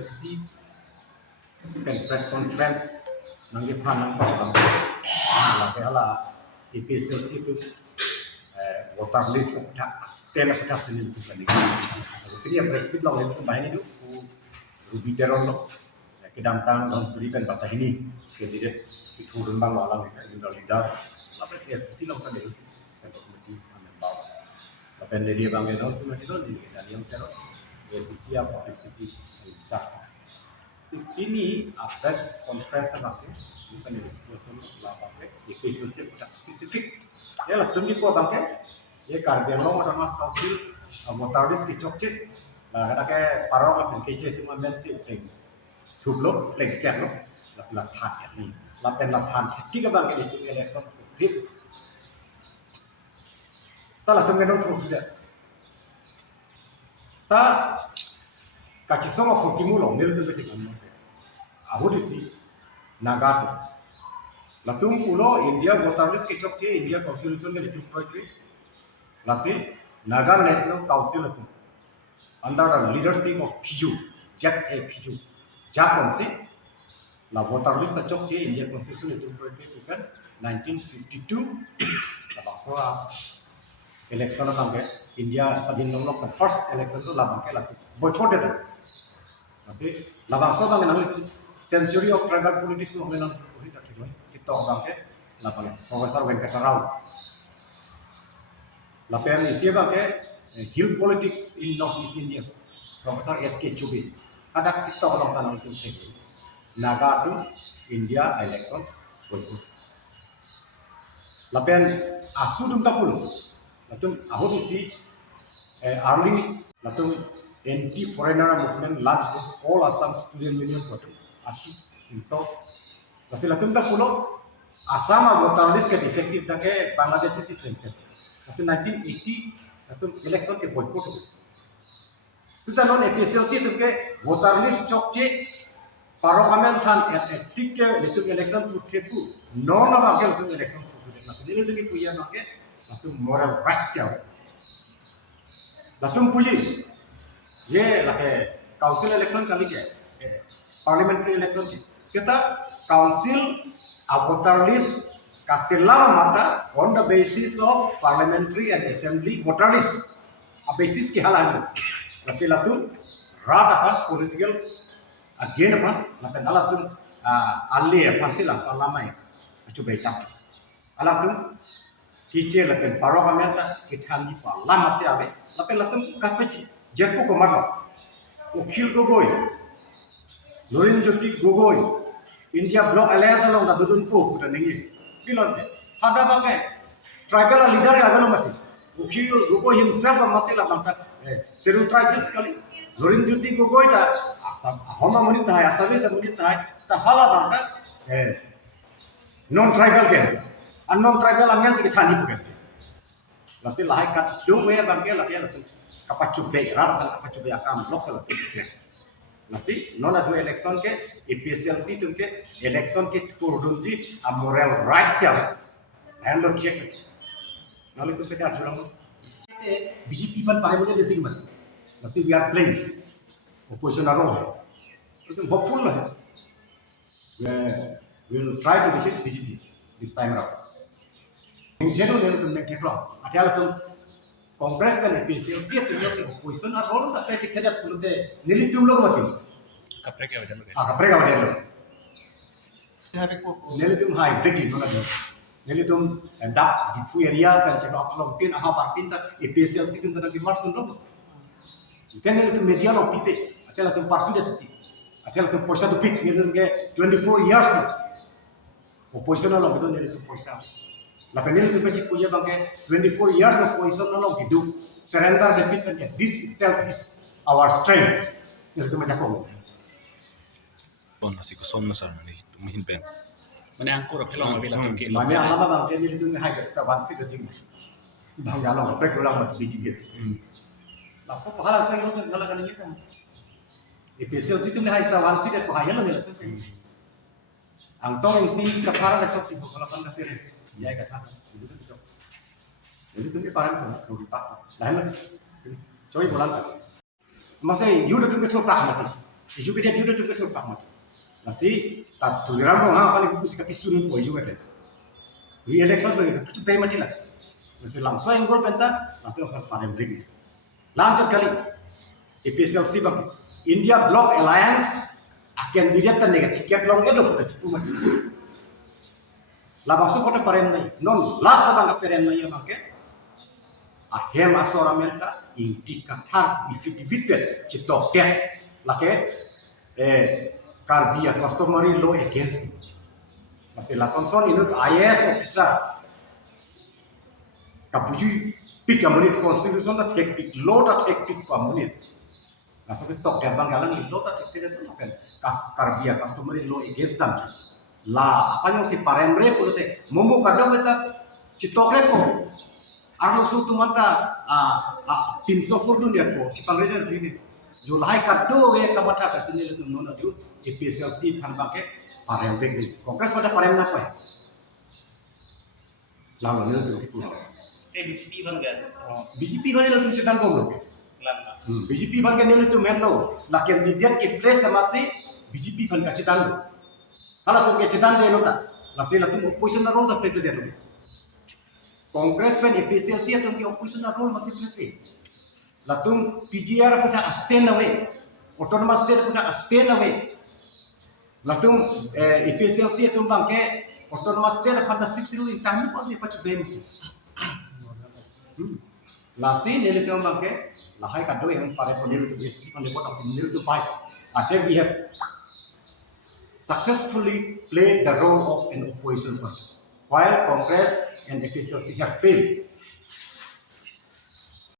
SCเป็น press conference นังยิพานังต่อกันหลังจากนั้นEPSLC itu voter list stela kita sendiri itu kan ini dia press bit lawan itu bahini itu rubi teron lo kedam tang dan suri kan bata ini kandidat itu rembang lawan itu leader apa SC lo kan itu saya komiti membawa apa dia bang itu masih lo di dan yang teron SC apa publicity charge ini press conference pakai bukan itu lah pakai EPSLC spesifik ya lah tunggu po bangke ये carbon लो motor मास council मोटारिस की चोकचे कदा के पारो का केचे तुम main से उठे ठुबलो leg set लो ला थान नि ला pen ला थान ठीक के बांके दितु इलेक्शन फिर स्ता ला तुम के नो थ्रो किदा स्ता काची सोंग खोकिमु लो मिल तुम बेटे कम आहुदिसी नागा ला तुम पुलो इंडिया मोटारिस की चोकचे इंडिया कॉन्स्टिट्यूशन के दितु project Lasi Naga National Council itu under the leadership of Piju, Jack A. Piju, Jack Onsi, la voter list cocok je India Constitution itu kan 1952, la bangsa election itu kan India sadin nong kan first election itu la bangke la boycotted, tapi la bangsa kan menang century of tribal politics itu menang kita bangke la bangke Profesor Venkata Rao. Lapian isi bangke hill politics in Northeast India, Profesor S.K. Chubey. Ada kita orang tanah itu sendiri. Naga itu India election boycott. Lapian asu dum tapulu. Latum ahu isi early latum anti-foreigner movement launched all Assam Student Union protest. Asu insult. Latum tapulu Assam voter list ke effective dake Bangladesh isi prinsip. Kasi 1980 atau election ke boycott. Sudah non EPSLC itu ke voter list cokce parliament than etik ke itu election tu tepu non apa ke itu election tu. Masih ini tu kita punya make atau moral rights ya. Latum puji ye lah ke council election kali ke parliamentary election ke. Kita council a voter list Kaselama mata on the basis of parliamentary and assembly voter list. A basis ke halan. Kaselatu rat apa political again apa napen alatun alli apa silang salamai. Acu betak. Alatun kice lapen parliament kithan di lama se ave. Lapen lapen kapechi jetpu komarlo. Ukhil Gogoi, Lorin Jyoti Gogoi, India Bloc Alliance along the dudun ko kuda nengi. Bilonte, ada bangke tribal leader ya belum mati. Ukhil Gogoi himself masih lah bangka seru tribal sekali. Lorin Jyoti Gogoi dah asam homa munita hai asabi se munita hai sahala bangka non tribal kan, non tribal alliance kita ni bukan. Masih lahai kat dua ya bangke lah ya kapacu be rar kan kapacu be akam blok salah. Masih non ada election ke EPSLC tu ke election ke turdunji a moral rights ya handle check nalu tu pedar julang BJP pan pare boleh detik man masih we are playing opposition role itu hopeful lah we will try to defeat BJP this time around ingin nelu tu nak kepala ada tu Congress kan EPSLC itu yang si opposition role tak kritik tidak perlu deh nilitum logo mati Kaprek ya wajar lo. Kaprek wajar lo. Nilitum hai victim mana dia. Nilitum dak di fu area kan cakap apa long pin aha parpin tak EPSLC kan tak dimar sun lo. Ikan nilitum media long pipe. Atela tum parsu dia teti. Atela tum poisa tu pik nilitum ke 24 years lo. Opposition long betul nilitum poisa. Lapan nilitum kecik punya bangke 24 years opposition long hidup. Surrender the pit kan this itself is our strength. Nilitum macam apa? Pon nasi kosong masar ni tumihin pen. Mana angkur pelong bila tu Mana alama bang kini itu hai kat setawan sih kecing. Bang jalan prek ulang mat biji gitu. Langsung pahala saya itu segala kan ini kan. EPSLC itu hai setawan sih dan pahaya lah itu. Angtong ti katara dah cok ti kalau kan kafir. Ya kata. Itu tu cok. Jadi tu ni paran pun rugi pak. Lain lah. Coy bolan. Masih you dah tu betul pas mati. Isu kita juga tu betul pak mati. Nasi tak tuliran dong ha kali kita pisun po isu kita. Re-election begitu, tu pay mati lah. Nasi langsung enggol penta, nanti akan panen vig. Lanjut kali. EPSLC bang, India Bloc Alliance akan dilihat negatif tiket long itu kita cukup mati. Lah masuk kota paren nai, non last abang paren nai abang ke. Ahem asora melta inti kathar ifit citok dia lake karbia customary law against it. Masih lason inut IAS officer kapuji pik amunit constitution ta teknik law ta teknik amunit. Masuk ke tok dia banggalan itu ta teknik itu akan karbia customary law against them. Lah apa yang si paremre pulote mumu kadang kita citok repo. Arlo suatu mata pinso kur dunia po si panglima begini Julai kado we kamata kasini itu nona diu EPSLC kan bangke parem vegni kongres pada parem apa ya lalu ni itu kita BJP bang kan BJP kan itu cerita kong lama BJP bang kan itu menlo lakian didian ke place sama si BJP kan kacitan kalau tu kacitan dia nota nasi lalu opposition role tak perlu dia nota Kongres pen EPSLC atau ke opposition role masih play. Latung PGR pada abstain away, autonomous state pada abstain away. Latung EPSLC atau bangke autonomous state pada 6 ruling tamu pun dia pacu bem. Lasi nilai tu bangke lahai kado yang pare penil tu basis pandai pot atau penil tu baik. Akhirnya we have successfully played the role of an opposition party, while Congress and EPSLC have failed